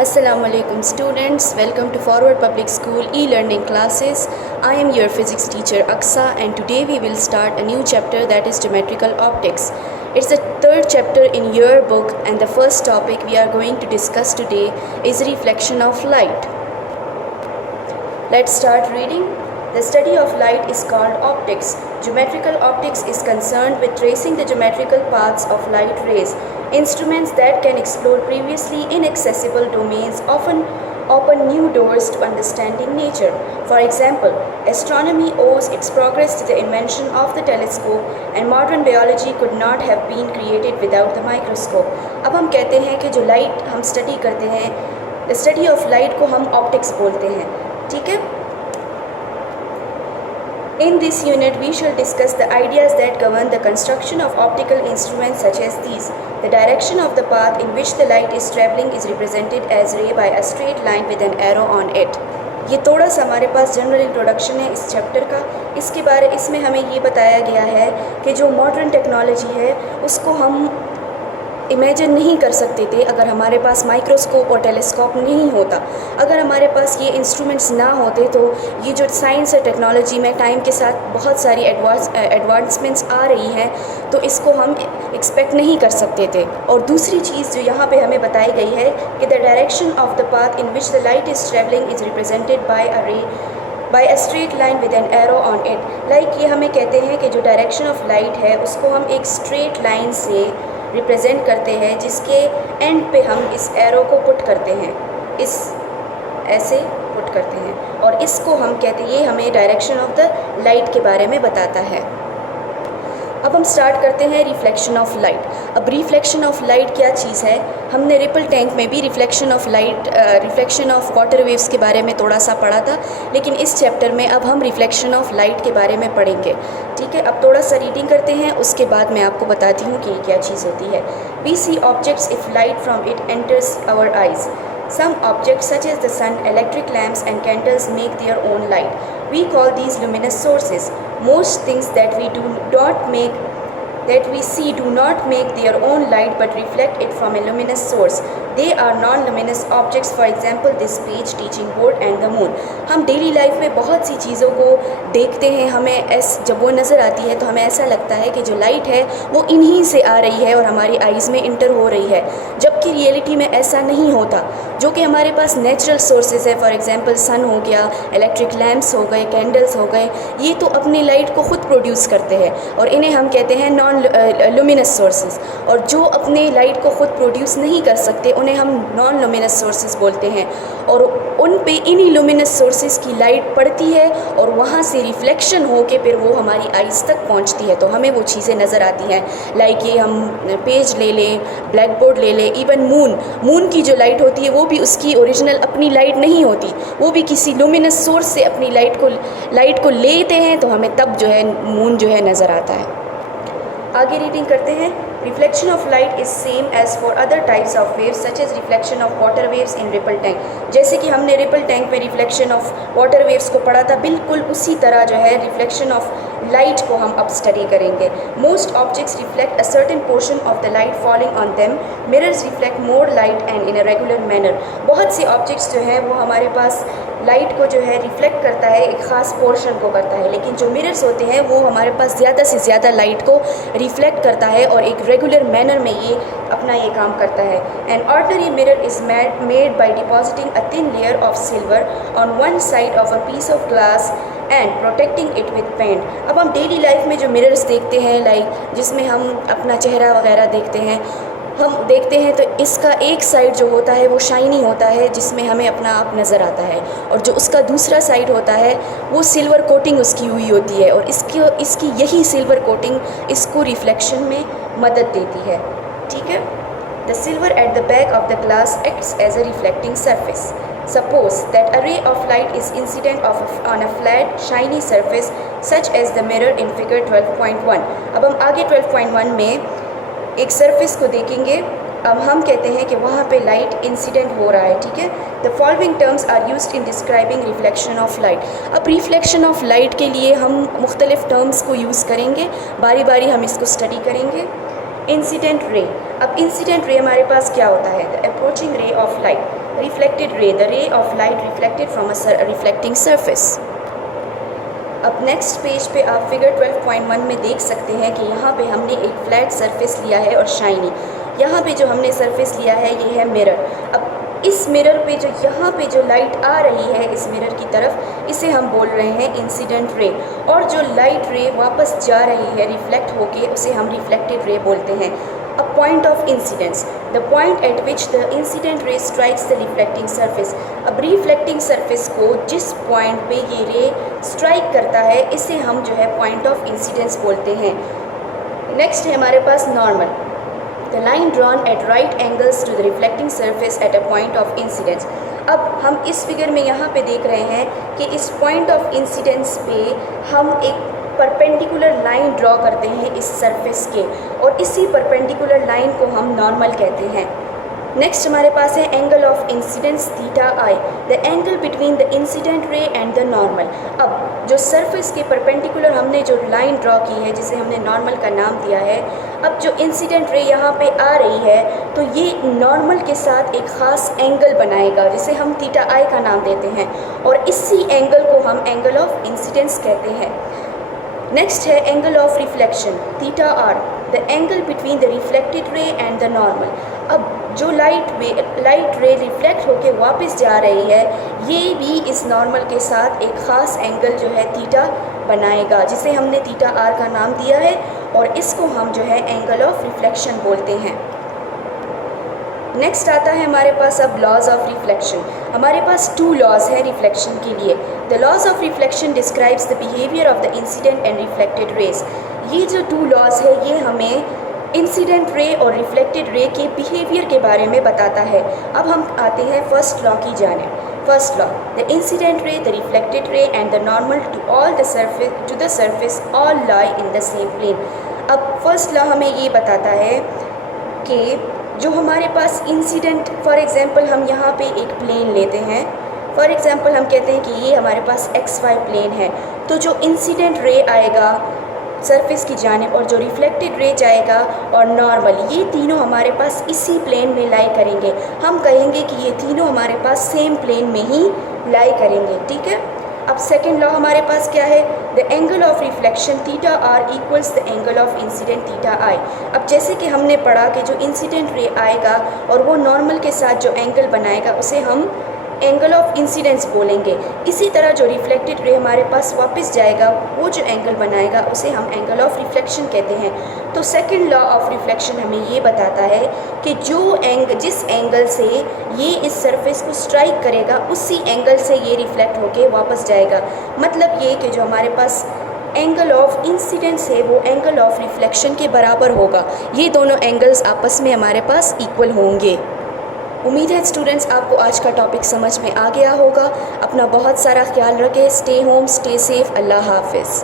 Assalamualaikum students, welcome to Forward Public School e-learning classes. I am your physics teacher Aksa and today we will start a new chapter, that is geometrical optics. It's the third chapter in your book and the first topic we are going to discuss today is reflection of light. Let's start reading. The study of light is called optics. Geometrical optics is concerned with tracing the geometrical paths of light rays. Instruments that can explore previously inaccessible domains often open new doors to understanding nature. For example, astronomy owes its progress to the invention of the telescope and modern biology could not have been created without the microscope. अब हम कहते हैं कि जो light हम study करते हैं, study of light को हम ऑप्टिक्स बोलते हैं, ठीक है। In this unit, we shall discuss the ideas that govern the construction of optical instruments such as these. The direction of the path in which the light is traveling is represented as ray by a straight line with an arrow on it. ये थोड़ा सा हमारे पास general introduction है इस chapter का। इसमें हमें ये बताया गया है कि जो मॉडर्न टेक्नोलॉजी है उसको हम इमेजिन नहीं कर सकते थे अगर हमारे पास माइक्रोस्कोप और टेलीस्कोप नहीं होता। अगर हमारे पास ये इंस्ट्रूमेंट्स ना होते तो ये जो साइंस और टेक्नोलॉजी में टाइम के साथ बहुत सारी एडवांसमेंट्स आ रही हैं तो इसको हम एक्सपेक्ट नहीं कर सकते थे। और दूसरी चीज़ जो यहाँ पे हमें बताई गई है कि the direction of the path in which the light is travelling is represented by a straight line with an arrow on it. ये हमें कहते हैं कि जो डायरेक्शन ऑफ लाइट है उसको हम एक स्ट्रेट लाइन से रिप्रेजेंट करते हैं जिसके एंड पे हम इस एरो को पुट करते हैं, इस ऐसे पुट करते हैं और इसको हम कहते हैं, ये हमें डायरेक्शन ऑफ द लाइट के बारे में बताता है। अब हम स्टार्ट करते हैं रिफ्लेक्शन ऑफ लाइट। अब रिफ्लेक्शन ऑफ लाइट क्या चीज़ है? हमने रिपल टैंक में भी रिफ्लेक्शन ऑफ वाटर वेव्स के बारे में थोड़ा सा पढ़ा था, लेकिन इस चैप्टर में अब हम रिफ्लेक्शन ऑफ लाइट के बारे में पढ़ेंगे, ठीक है। अब थोड़ा सा रीडिंग करते हैं, उसके बाद मैं आपको बताती हूँ कि क्या चीज़ होती है। We see objects if light from it enters our eyes. Some objects such as the sun, electric lamps and candles make their own light. We call these luminous sources. Most things that we see do not make their own light but reflect it from a luminous source. They are non-luminous objects. For example, this page, teaching board and the moon. हम daily life में बहुत सी चीज़ों को देखते हैं, हमें जब वो नज़र आती है तो हमें ऐसा लगता है कि जो लाइट है वो इन्हीं से आ रही है और हमारी आइज़ में इंटर हो रही है, जबकि रियलिटी में ऐसा नहीं होता। जो कि हमारे पास नेचुरल सोर्सेज है, फॉर एग्जांपल सन हो गया, इलेक्ट्रिक लैम्प्स हो गए, कैंडल्स हो गए, ये तो अपनी लाइट को ख़ुद प्रोड्यूस करते हैं और इन्हें हम कहते हैं नॉन लुमिनस सोर्सेज। और जो अपने लाइट को ख़ुद प्रोड्यूस नहीं कर सकते उन्हें हम नॉन लुमिनस सोर्सेज बोलते हैं और उन पे इन्हीं लुमिनस सोर्सेज की लाइट पड़ती है और वहाँ से रिफ्लेक्शन हो के फिर वो हमारी आइज़ तक पहुँचती है तो हमें वो चीज़ें नज़र आती हैं। ये हम पेज ले लें, ब्लैक बोर्ड ले लें, इवन मून की जो लाइट होती है वो भी उसकी ओरिजिनल अपनी लाइट नहीं होती, वो भी किसी लुमिनस सोर्स से अपनी लाइट को लेते हैं तो हमें तब जो है मून जो है नज़र आता है। आगे रीडिंग करते हैं। Reflection of light is same as for other types of waves such as reflection of water waves in ripple tank. जैसे कि हमने रिपल टैंक में रिफ्लेक्शन ऑफ वाटर वेव्स को पढ़ा था, बिल्कुल उसी तरह जो है रिफ्लेक्शन ऑफ लाइट को हम अब स्टडी करेंगे। Most objects reflect a certain portion of the light falling on them. Mirrors reflect more light and in a regular manner. बहुत से ऑब्जेक्ट्स जो हैं वो हमारे पास लाइट को जो है रिफ्लेक्ट करता है, एक ख़ास पोर्शन को करता है, लेकिन जो मिरर्स होते हैं वो हमारे पास ज़्यादा से ज़्यादा लाइट को रिफ्लेक्ट करता है और एक रेगुलर मैनर में ये अपना ये काम करता है। An ordinary mirror is made by depositing a thin layer of silver on one side of a piece of glass and protecting it with paint. अब हम डेली लाइफ में जो मिरर्स देखते हैं जिसमें हम अपना चेहरा वगैरह देखते हैं तो इसका एक साइड जो होता है वो शाइनी होता है जिसमें हमें अपना आप नज़र आता है और जो उसका दूसरा साइड होता है वो सिल्वर कोटिंग उसकी हुई होती है और इसकी यही सिल्वर कोटिंग इसको रिफ्लेक्शन में मदद देती है, ठीक है। The silver at the back of the glass acts as a reflecting surface. Suppose that a ray of light is incident on a flat, shiny surface such as the mirror in figure 12.1. अब हम आगे 12.1 में एक surface को देखेंगे। अब हम कहते हैं कि वहाँ पे लाइट इंसिडेंट हो रहा है, ठीक है। The following terms are used in describing reflection of light. अब रिफ्लेक्शन ऑफ लाइट के लिए हम मुख्तलिफ टर्म्स को यूज़ करेंगे, बारी बारी हम इसको स्टडी करेंगे। Incident ray. अब इंसिडेंट रे हमारे पास क्या होता है? The approaching ray of light, reflected ray, the ray of light reflected from a reflecting surface. अब नेक्स्ट पेज पे आप फिगर 12.1 में देख सकते हैं कि यहाँ पे हमने एक फ्लैट सरफेस लिया है और शाइनी। यहाँ पे जो हमने सरफेस लिया है ये है मिरर। अब इस मिरर पे जो यहाँ पे जो लाइट आ रही है इस मिरर की तरफ, इसे हम बोल रहे हैं इंसिडेंट रे। और जो लाइट रे वापस जा रही है रिफ्लेक्ट होके, उसे हम रिफ्लेक्टेड रे बोलते हैं। A point of incidence, the point at which the incident ray strikes the reflecting surface। अब reflecting surface को जिस point पे ये रे strike करता है इसे हम जो है point of incidence बोलते हैं। Next है हमारे पास normal, the line drawn at right angles to the reflecting surface at a point of incidence। अब हम इस फिगर में यहाँ पे देख रहे हैं कि इस point of incidence पे हम एक परपेंडिकुलर लाइन ड्रॉ करते हैं इस सरफेस के, और इसी परपेंडिकुलर लाइन को हम नॉर्मल कहते हैं। नेक्स्ट हमारे पास है angle of incidence theta I, the angle between the incident रे एंड द नॉर्मल। अब जो सरफेस के परपेंडिकुलर हमने जो लाइन ड्रॉ की है जिसे हमने नॉर्मल का नाम दिया है, अब जो इंसिडेंट रे यहाँ पे आ रही है तो ये नॉर्मल के साथ एक ख़ास एंगल बनाएगा जिसे हम थीटा आई का नाम देते हैं, और इसी एंगल को हम एंगल ऑफ इंसिडेंस कहते हैं। नेक्स्ट है angle of reflection theta R, the angle between the reflected ray and the normal. अब जो लाइट रे रिफ्लेक्ट होके वापस जा रही है ये भी इस नॉर्मल के साथ एक ख़ास एंगल जो है थीटा बनाएगा जिसे हमने थीटा आर का नाम दिया है, और इसको हम जो है एंगल ऑफ रिफ्लेक्शन बोलते हैं। नेक्स्ट आता है हमारे पास अब लॉज ऑफ रिफ्लेक्शन। हमारे पास 2 लॉज हैं रिफ्लेक्शन के लिए। The laws of reflection describes the behaviour of the incident and reflected rays. ये जो 2 लॉज है ये हमें इंसिडेंट रे और रिफ्लेक्टेड रे के बिहेवियर के बारे में बताता है। अब हम आते हैं फर्स्ट लॉ की जानिब। First law, the incident ray, the reflected ray and the normal to the surface all lie in the same plane. अब फर्स्ट लॉ हमें ये बताता है कि जो हमारे पास इंसिडेंट, फॉर एग्ज़ाम्पल हम यहाँ पे एक प्लेन लेते हैं, फॉर एग्ज़ाम्पल हम कहते हैं कि ये हमारे पास XY प्लेन है, तो जो इंसिडेंट रे आएगा सरफेस की जानिब और जो रिफ्लेक्टेड रे जाएगा और नॉर्मल, ये तीनों हमारे पास इसी प्लेन में लाई करेंगे। हम कहेंगे कि ये तीनों हमारे पास सेम प्लेन में ही लाई करेंगे, ठीक है। अब सेकेंड लॉ हमारे पास क्या है? The angle of reflection theta r equals the angle of incidence theta i. अब जैसे कि हमने पढ़ा कि जो इंसिडेंट रे आएगा और वो नॉर्मल के साथ जो एंगल बनाएगा उसे हम एंगल ऑफ इंसिडेंस बोलेंगे। इसी तरह जो रिफ्लेक्टेड रे हमारे पास वापस जाएगा वो जो एंगल बनाएगा उसे हम एंगल ऑफ रिफ्लेक्शन कहते हैं। तो सेकंड लॉ ऑफ रिफ्लेक्शन हमें ये बताता है कि जिस एंगल से ये इस सरफेस को स्ट्राइक करेगा उसी एंगल से ये रिफ्लेक्ट होके वापस जाएगा। मतलब ये कि जो हमारे पास एंगल ऑफ इंसिडेंस है वो एंगल ऑफ रिफ्लेक्शन के बराबर होगा। ये दोनों एंगल्स आपस में हमारे पास इक्वल होंगे। उम्मीद है स्टूडेंट्स आपको आज का टॉपिक समझ में आ गया होगा। अपना बहुत सारा ख्याल रखें। Stay home, stay safe. अल्लाह हाफिज़।